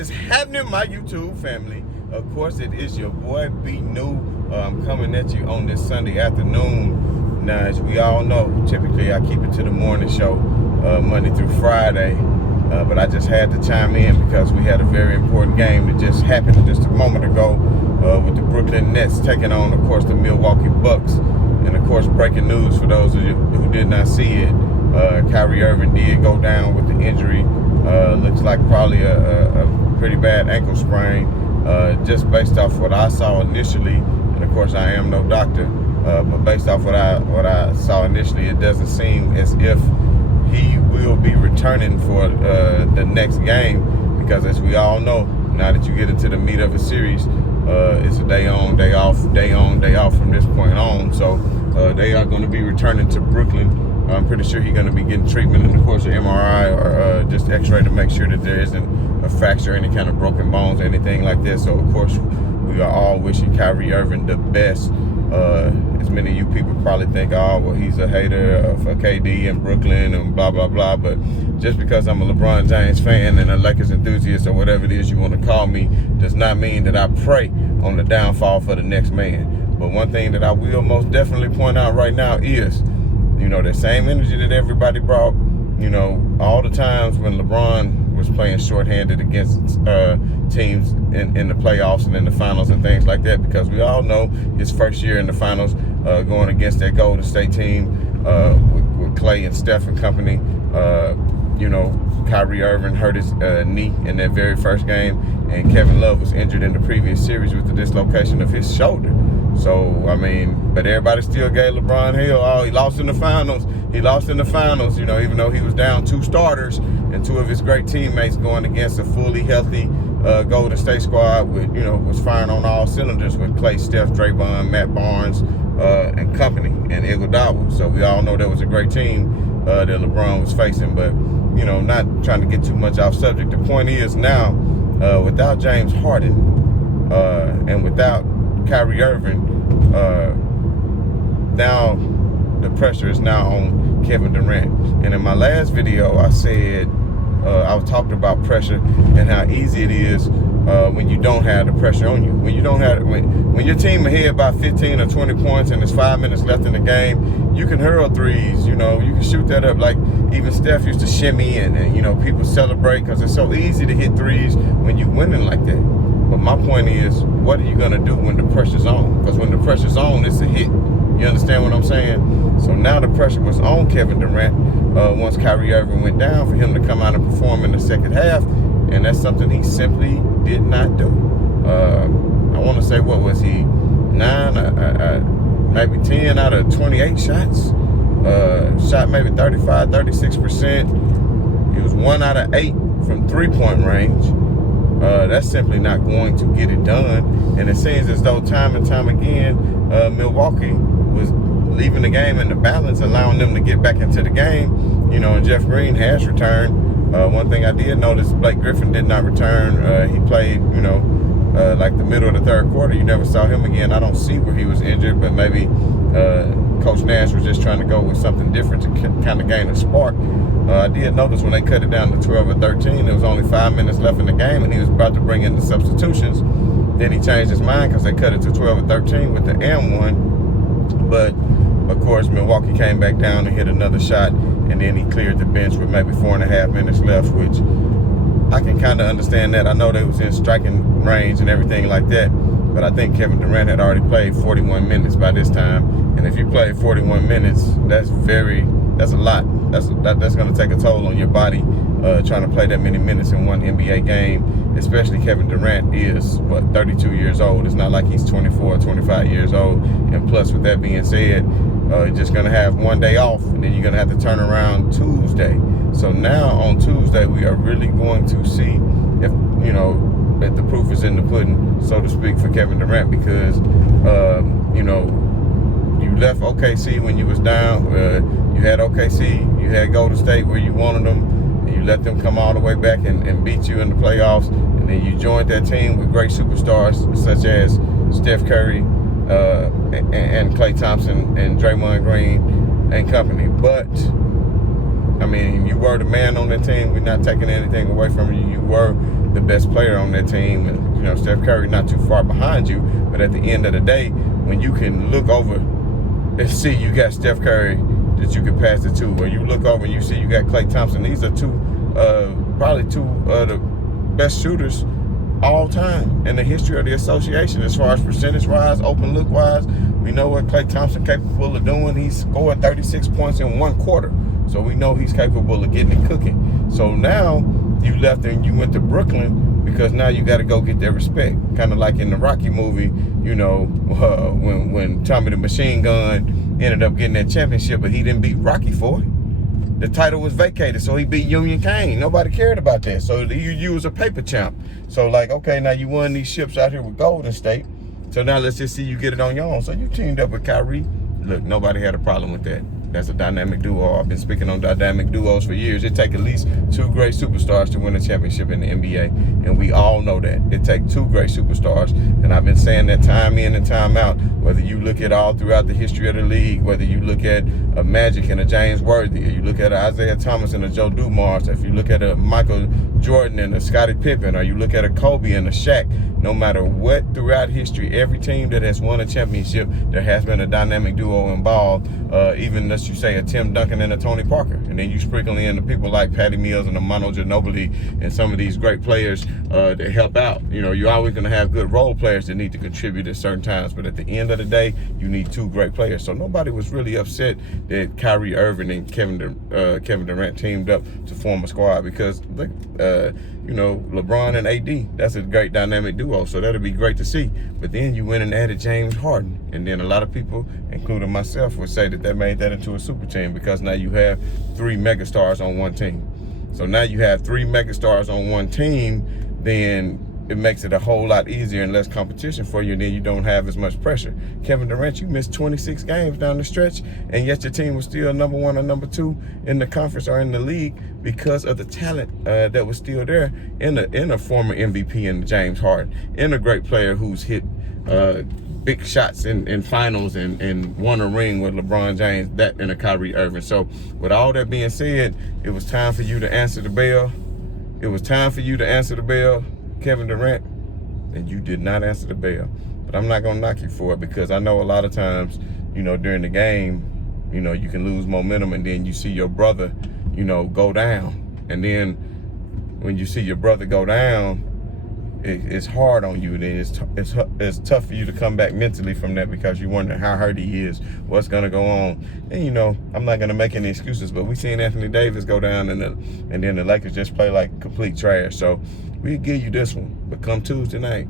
What is happening, my YouTube family? Of course, it is your boy B New. I'm coming at you on this Sunday afternoon. Now, as we all know, typically I keep it to the morning show, Monday through Friday. But I just had to chime in because we had a very important game that just happened just a moment ago with the Brooklyn Nets taking on, of course, the Milwaukee Bucks. And, of course, breaking news for those of you who did not see it, Kyrie Irving did go down with the injury. Looks like probably a pretty bad ankle sprain, just based off what I saw initially. And, of course, I am no doctor, but based off what I saw initially, it doesn't seem as if he will be returning for the next game, because as we all know, now that you get into the meat of a series, it's a day on, day off from this point on. So they are going to be returning to Brooklyn. I'm pretty sure he's going to be getting treatment, and of course an MRI or just x-ray to make sure that there isn't a fracture, any kind of broken bones or anything like that. So of course we are all wishing Kyrie Irving the best. As many of you people probably think, oh, well, he's a hater of KD and Brooklyn and blah, blah, blah. But just because I'm a LeBron James fan and a Lakers enthusiast or whatever it is you want to call me does not mean that I pray on the downfall for the next man. But one thing that I will most definitely point out right now is, you know, the same energy that everybody brought, you know, all the times when LeBron was playing shorthanded against teams in the playoffs and in the finals and things like that, because we all know his first year in the finals going against that Golden State team with Clay and Steph and company, you know, Kyrie Irving hurt his knee in that very first game, and Kevin Love was injured in the previous series with the dislocation of his shoulder. So, I mean, but everybody still gave LeBron hell. Oh, he lost in the finals. He lost in the finals, you know, even though he was down 2 starters and 2 of his great teammates going against a fully healthy Golden State squad with, you know, was firing on all cylinders with Clay, Steph, Draymond, Matt Barnes, and company, and Iguodala. So we all know that was a great team that LeBron was facing. But, you know, not trying to get too much off subject. The point is now, without James Harden and without Kyrie Irving, now the pressure is now on Kevin Durant. And in my last video, I said I was talking about pressure and how easy it is when you don't have the pressure on you. When you don't have when your team ahead by 15 or 20 points and there's 5 minutes left in the game, you can hurl threes. You know, you can shoot that up. Like even Steph used to shimmy, and you know, people celebrate because it's so easy to hit threes when you winning like that. But my point is, what are you going to do when the pressure's on? Because when the pressure's on, it's a hit. You understand what I'm saying? So now the pressure was on Kevin Durant once Kyrie Irving went down, for him to come out and perform in the second half. And that's something he simply did not do. I want to say, what was he? 9, maybe 10 out of 28 shots. Shot maybe 35, 36%. He was 1 out of 8 from 3-point range. That's simply not going to get it done. And it seems as though time and time again, Milwaukee was leaving the game in the balance, allowing them to get back into the game. You know, and Jeff Green has returned. One thing I did notice, Blake Griffin did not return. He played, you know, like the middle of the third quarter. You never saw him again. I don't see where he was injured, but maybe Coach Nash was just trying to go with something different to kind of gain a spark. I did notice when they cut it down to 12 or 13, there was only 5 minutes left in the game, and he was about to bring in the substitutions. Then he changed his mind because they cut it to 12 or 13 with the and-1. But, of course, Milwaukee came back down and hit another shot, and then he cleared the bench with maybe 4.5 minutes left, which I can kind of understand that. I know they was in striking range and everything like that, but I think Kevin Durant had already played 41 minutes by this time. And if you play 41 minutes, that's a lot. That's going to take a toll on your body, trying to play that many minutes in one NBA game, especially Kevin Durant is, 32 years old. It's not like he's 24 or 25 years old. And plus, with that being said, you're just going to have one day off, and then you're going to have to turn around Tuesday. So now on Tuesday, we are really going to see if, you know, if the proof is in the pudding, so to speak, for Kevin Durant, because, you know, you left OKC when you was down. You had OKC, you had Golden State where you wanted them, and you let them come all the way back and beat you in the playoffs. And then you joined that team with great superstars such as Steph Curry and Klay Thompson and Draymond Green and company. But I mean, you were the man on that team. We're not taking anything away from you. You were the best player on that team. And, you know, Steph Curry not too far behind you. But at the end of the day, when you can look over and see you got Steph Curry that you can pass it to, or you look over and you see you got Klay Thompson, these are probably two of the best shooters all time in the history of the association as far as percentage-wise, open look-wise. We know what Klay Thompson capable of doing. He scored 36 points in 1 quarter. So we know he's capable of getting it cooking. So now you left and you went to Brooklyn because now you got to go get that respect. Kind of like in the Rocky movie, you know, when Tommy the Machine Gun ended up getting that championship, but he didn't beat Rocky for it. The title was vacated, so he beat Union Kane. Nobody cared about that. So you was a paper champ. So like, okay, now you won these ships out here with Golden State. So now let's just see you get it on your own. So you teamed up with Kyrie. Look, nobody had a problem with that. That's a dynamic duo. I've been speaking on dynamic duos for years. It takes at least 2 great superstars to win a championship in the NBA, and we all know that. It takes 2 great superstars, and I've been saying that time in and time out, whether you look at all throughout the history of the league, whether you look at a Magic and a James Worthy, or you look at a Isaiah Thomas and a Joe Dumars, if you look at a Michael Jordan and a Scottie Pippen, or you look at a Kobe and a Shaq, no matter what throughout history, every team that has won a championship, there has been a dynamic duo involved, even let's you say a Tim Duncan and a Tony Parker. And then you sprinkle in the people like Patty Mills and a Manu Ginobili and some of these great players that help out. You know, you're always going to have good role players that need to contribute at certain times. But at the end of the day, you need 2 great players. So nobody was really upset that Kyrie Irving and Kevin Durant teamed up to form a squad because, you know, LeBron and AD, that's a great dynamic duo. So that'll be great to see. But then you went and added James Harden. And then a lot of people, including myself, would say that made that into a super team because now you have 3 megastars on one team. So now you have 3 megastars on one team, then it makes it a whole lot easier and less competition for you, and then you don't have as much pressure. Kevin Durant, you missed 26 games down the stretch, and yet your team was still number 1 or number 2 in the conference or in the league because of the talent that was still there in a former MVP in James Harden, in a great player who's hit big shots in finals and won a ring with LeBron James, that and a Kyrie Irving. So with all that being said, it was time for you to answer the bell. It was time for you to answer the bell, Kevin Durant, and you did not answer the bell. But I'm not going to knock you for it because I know a lot of times, you know, during the game, you know, you can lose momentum and then you see your brother, you know, go down. And then when you see your brother go down, it's hard on you. Then it's tough for you to come back mentally from that because you wonder how hurt he is, what's going to go on. And, you know, I'm not going to make any excuses, but we seen Anthony Davis go down and then the Lakers just play like complete trash. So we'll give you this one. But come Tuesday night,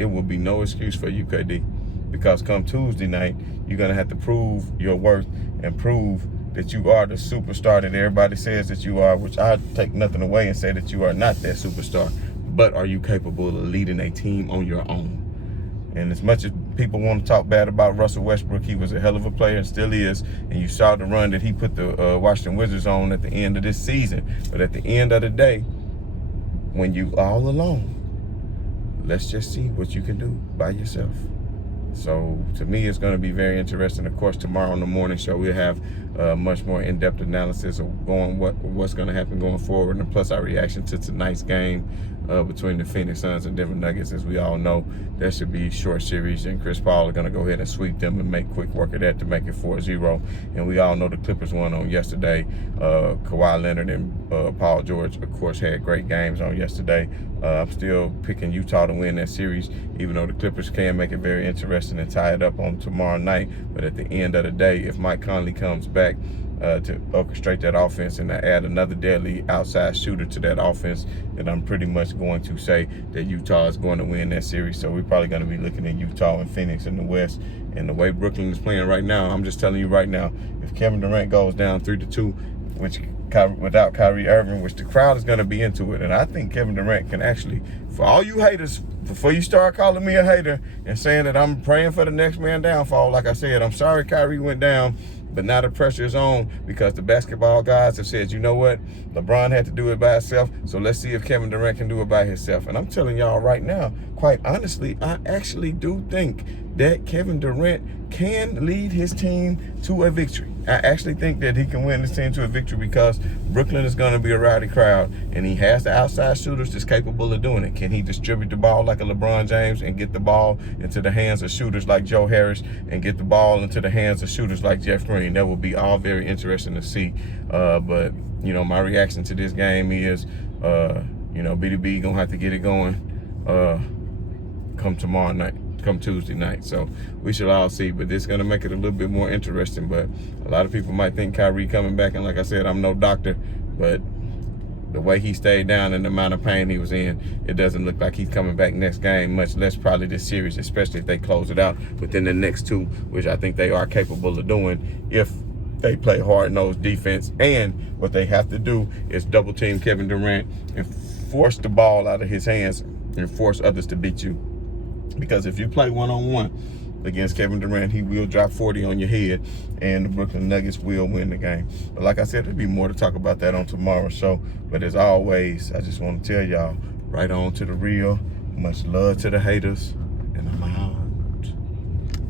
it will be no excuse for you, KD. Because come Tuesday night, you're going to have to prove your worth and prove that you are the superstar that everybody says that you are, which I take nothing away and say that you are not that superstar. But are you capable of leading a team on your own? And as much as people want to talk bad about Russell Westbrook, he was a hell of a player and still is. And you saw the run that he put the Washington Wizards on at the end of this season. But at the end of the day, when you all alone, let's just see what you can do by yourself. So to me, it's going to be very interesting. Of course, tomorrow on the morning show, we'll have much more in-depth analysis of what's going to happen going forward, and plus our reaction to tonight's game between the Phoenix Suns and Denver Nuggets. As we all know, that should be a short series, and Chris Paul are going to go ahead and sweep them and make quick work of that to make it 4-0. And we all know the Clippers won on yesterday. Kawhi Leonard and Paul George, of course, had great games on yesterday. I'm still picking Utah to win that series, even though the Clippers can make it very interesting and tie it up on tomorrow night. But at the end of the day, if Mike Conley comes back to orchestrate that offense and to add another deadly outside shooter to that offense, then I'm pretty much going to say that Utah is going to win that series. So we're probably going to be looking at Utah and Phoenix in the West. And the way Brooklyn is playing right now, I'm just telling you right now, if Kevin Durant goes down 3-2, which without Kyrie Irving, which the crowd is going to be into it. And I think Kevin Durant can actually, for all you haters, before you start calling me a hater and saying that I'm praying for the next man downfall, like I said, I'm sorry Kyrie went down, but now the pressure is on because the basketball guys have said, you know what, LeBron had to do it by himself, so let's see if Kevin Durant can do it by himself. And I'm telling y'all right now, quite honestly, I actually do think that Kevin Durant can lead his team to a victory. I actually think that he can win this team to a victory because Brooklyn is going to be a rowdy crowd, and he has the outside shooters that's capable of doing it. Can he distribute the ball like a LeBron James and get the ball into the hands of shooters like Joe Harris and get the ball into the hands of shooters like Jeff Green? That will be all very interesting to see. But, you know, my reaction to this game is, you know, BDB going to have to get it going come tomorrow night. Come Tuesday night. So we should all see, but this is going to make it a little bit more interesting. But a lot of people might think Kyrie coming back, and like I said, I'm no doctor, but the way he stayed down and the amount of pain he was in, it doesn't look like he's coming back next game, much less probably this series, especially if they close it out within the next two, which I think they are capable of doing if they play hard-nosed defense. And what they have to do is double team Kevin Durant and force the ball out of his hands and force others to beat you. Because if you play one-on-one against Kevin Durant, he will drop 40 on your head, and the Brooklyn Nuggets will win the game. But like I said, there'll be more to talk about that on tomorrow's show. But as always, I just want to tell y'all, right on to the real. Much love to the haters.